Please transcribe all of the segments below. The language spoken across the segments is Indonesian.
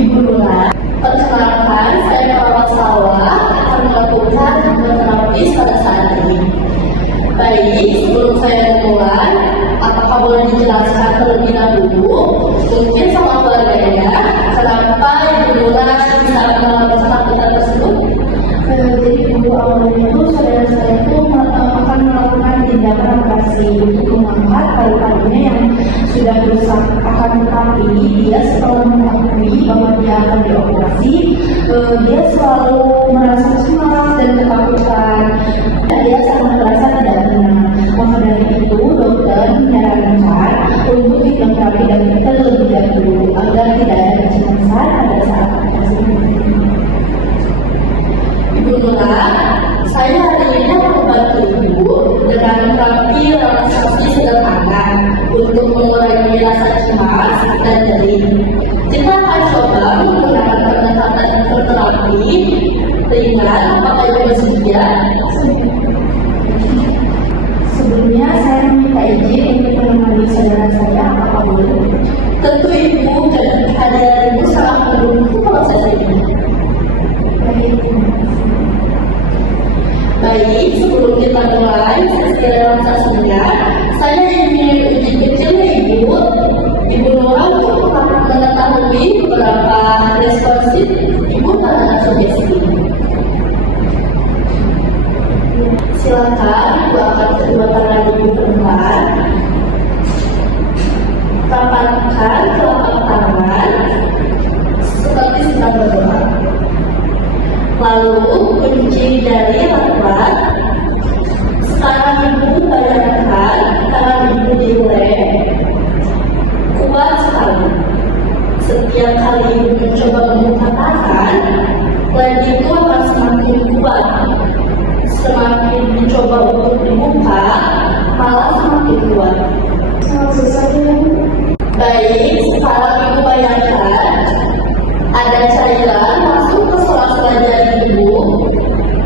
Ibu Nura, perkenalkan saya perawat sawah akan melakukan hipnoterapis pada saat ini. Baik, sebelum saya memulai, apakah boleh dijelaskan terlebih dahulu mungkin sama keluarganya kenapa Ibu Nura bisa mengalami ketakutan tersebut? Jadi ibu awalnya itu saudara saya itu akan melakukan tindakan operasi untuk mengangkat paru-parunya yang sudah rusak. Akan tetapi dia setelah mengakui bahwa dia akan dioperasi, dia selalu merasa cemas dan ketakutan. Dia sangat merasa tidak tenang. Maka dari itu dokter menyarankan untuk hipnoterapi dan kita terlebih dahulu agar tidak ada kecemasan pada saat operasi. Ibu Nura, saya hari ini akan membantu Ibu dengan terapi relaksasi sederhana untuk mengurangi rasa cemas dan nyeri. Kita akan coba menggunakan pendekatan hipnoterapi ringan. Apakah Ibu bersedia? Sebelumnya saya meminta izin untuk menemani saudara saya, apakah boleh? Tentu Ibu, dan kehadiran Ibu sangat mendukung proses ini. Baik, sebelum kita mulai sesi relaksasinya, saya ingin uji kecil Ibu. Ibu Nura untuk mengetahui beberapa responsif Ibu terhadap sugesti. Silakan Ibu angkat kedua tangan Ibu ke depan. Rapatkan telapak tangan seperti sedang berdoa. Lalu kunci dari lakukan. Sekarang Ibu bayangkan tangan Ibu dilem kuat sekali. Setiap kali Ibu mencoba membuka tangan, lem itu akan semakin kuat. Semakin mencoba untuk dibuka, malah semakin kuat. Susah ya. Baik, sekarang Ibu bayangkan ada cairan masuk ke sela-sela jari Ibu.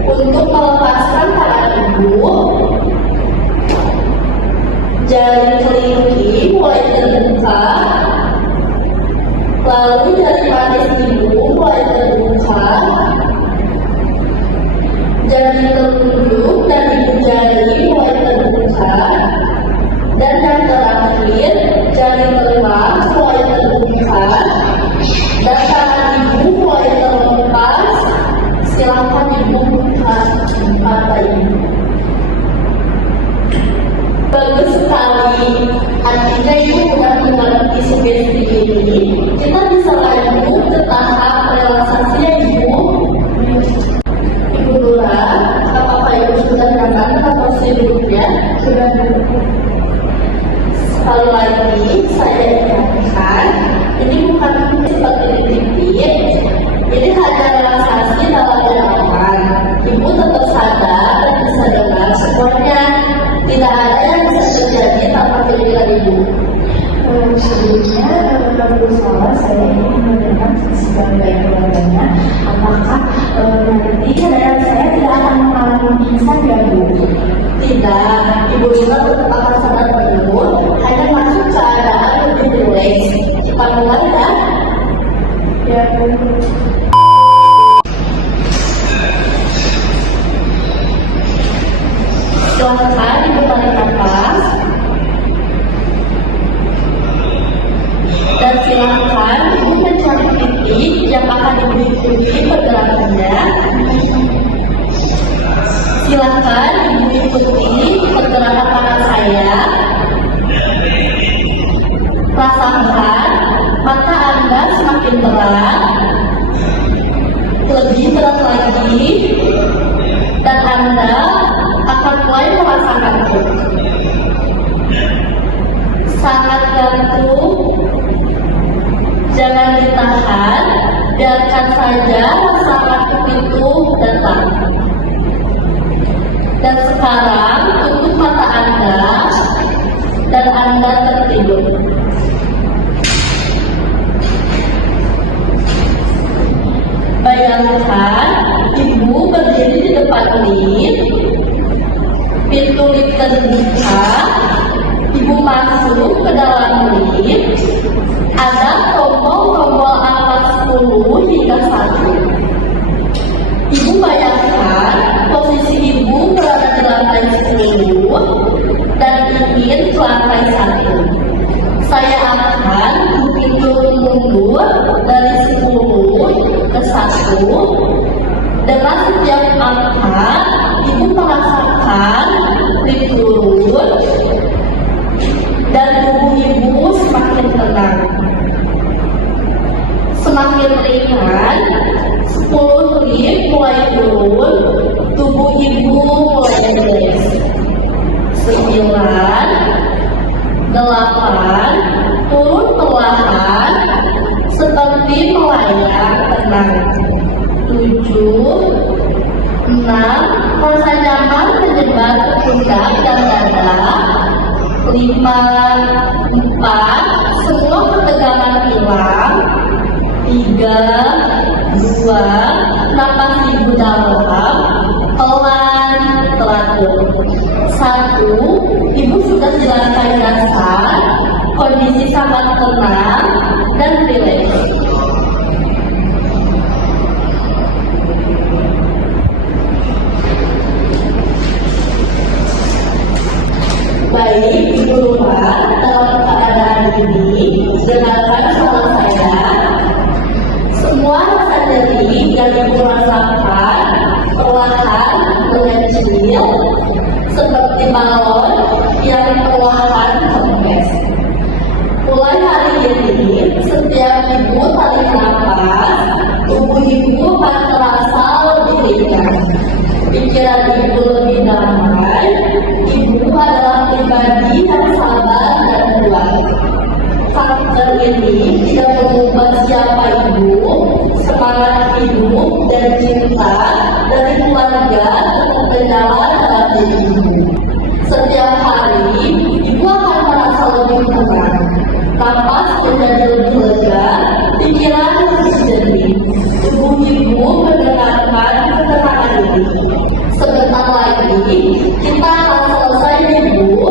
Untuk melepaskan tangan Ibu, jari kelingking mulai terbuka, lalu jari manis Ibu mulai terbuka, jari telunjuk dan ibu jari mulai terbuka, dan yang terakhir jari telang mulai terbuka, dan tangan Ibu mulai terlepas. Silakan Ibu buka mata Ibu. Bagus sekali. Artinya Ibu sudah mengerti sugesti ini. Kita bisa lanjut ke tahap relaksasinya Ibu. Ibu Nura, apakah Ibu sudah merasakan prosedurnya? Sudah. Sekali lagi saya ingatkan, ini bukan seperti titik, ini hanya relaksasi dalam gerakan. Ibu tetap sadar dan bisa dengar semuanya. Tidak ada yang bisa terjadi tanpa pikiran Ibu. Sebelumnya dalam berusaha saya ingin mendengar sebagai keluarganya, apakah nanti saudara saya tidak akan mengalami pingsan ya Bu? Tidak, Ibu juga tetap akan sadar penuh, hanya masuk keadaan lebih rileks. Cepat mulai ya. Ya Bu. Silahkan Ibu tarik nafas. Dan silahkan Ibu mencari titik yang akan Ibu ikuti pergerakannya. Silahkan Ibu ikuti pergerakan tangan saya. Rasakan mata Anda semakin berat, lebih berat lagi, dan Anda akan mulai merasa ngantuk. Sangat gantung, jangan ditahan, biarkan saja rasa ngantuk itu datang. Dan sekarang tutup mata Anda dan Anda tertidur. Bayangkan Ibu berdiri di depan lift, pintu lift terbuka, Ibu masuk ke dalam lift, mundur dari 10 ke 1. Dengan setiap angka, Ibu merasakan klik turun dan tubuh Ibu semakin tenang. Semakin ringan, 10 klik mulai turun, tubuh Ibu mulai relax. 9, 8, turun perlahan, seperti melayang tenang. 7, 6, rasa nyaman menyebar ke pundak dan dada. 5, 4, semua ketegangan hilang. 3, 2, napas Ibu dalam, pelan, teratur. 1, Ibu sudah jelaskan dasar, kondisi sangat tenang dan rileks. Baik, Ibu Rumah, dalam keadaan ini, dengarkan saran saya. Semua rasa nyeri yang Ibu rasakan perlahan mengecil, seperti balon yang perlahan kempes. Mulai hari ini, setiap Ibu tarik nafas, tubuh Ibu akan terasa lebih ringan. Pikiran Ibu lebih damai. Ibu adalah pribadi yang sabar dan kuat. Faktor ini tidak mengubah siapa Ibu, semangat hidup dan cinta dari keluarga tetap berjalan dalam diri Ibu. Setiap hari, Ibu akan merasa lebih tenang. Napas menjadi lebih lega, pikiran lebih jernih. Tubuh Ibu mendengarkan ketenangan ini. Sebentar lagi, kita akan selesai Ibu.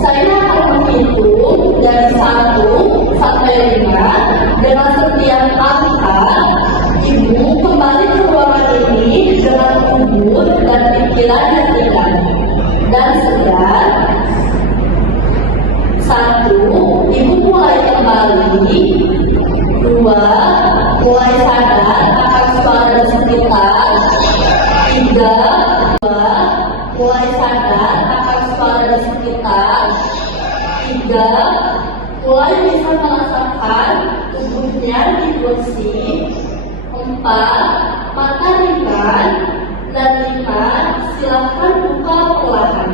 Saya akan menghitung dari 1 sampai 5. Dengan setiap angka, Ibu kembali ke ruangan ini dengan tubuh dan pikiran yang ringan dan segar. 1, Ibu mulai kembali. 2, mulai sadar akan suara di sekitar. 3, mulai sadar akan suara di sekitar. 3, mulai bisa merasakan tubuhnya di kursi. 4, mata ringan. Dan 5, silakan buka perlahan.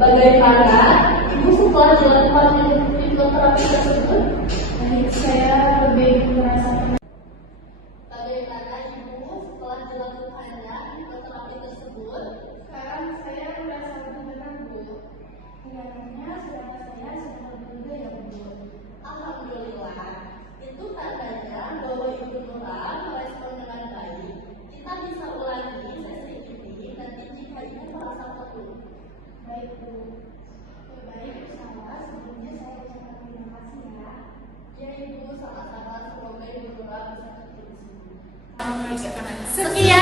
Bagaimana Ibu setelah dilakukan hipnoterapi tersebut? Baik, saya lebih merasa tenang. Bagaimana Ibu setelah dilakukannya hipnoterapi tersebut? Sekarang saya merasa lebih tenang, Bu. Kelihatannya suara saya sudah berubah ya, Bu. Alhamdulillah, itu tandanya bahwa Ibu Nurah merespon dengan baik. Kita bisa ulangi sesi ini nanti jika Ibu merasa perlu. Baik, Bu. Baik, Salwa, sebelumnya saya ucapkan terima kasih ya. Ya Ibu, sama-sama, semoga Ibu Nurah bisa terus. Sekian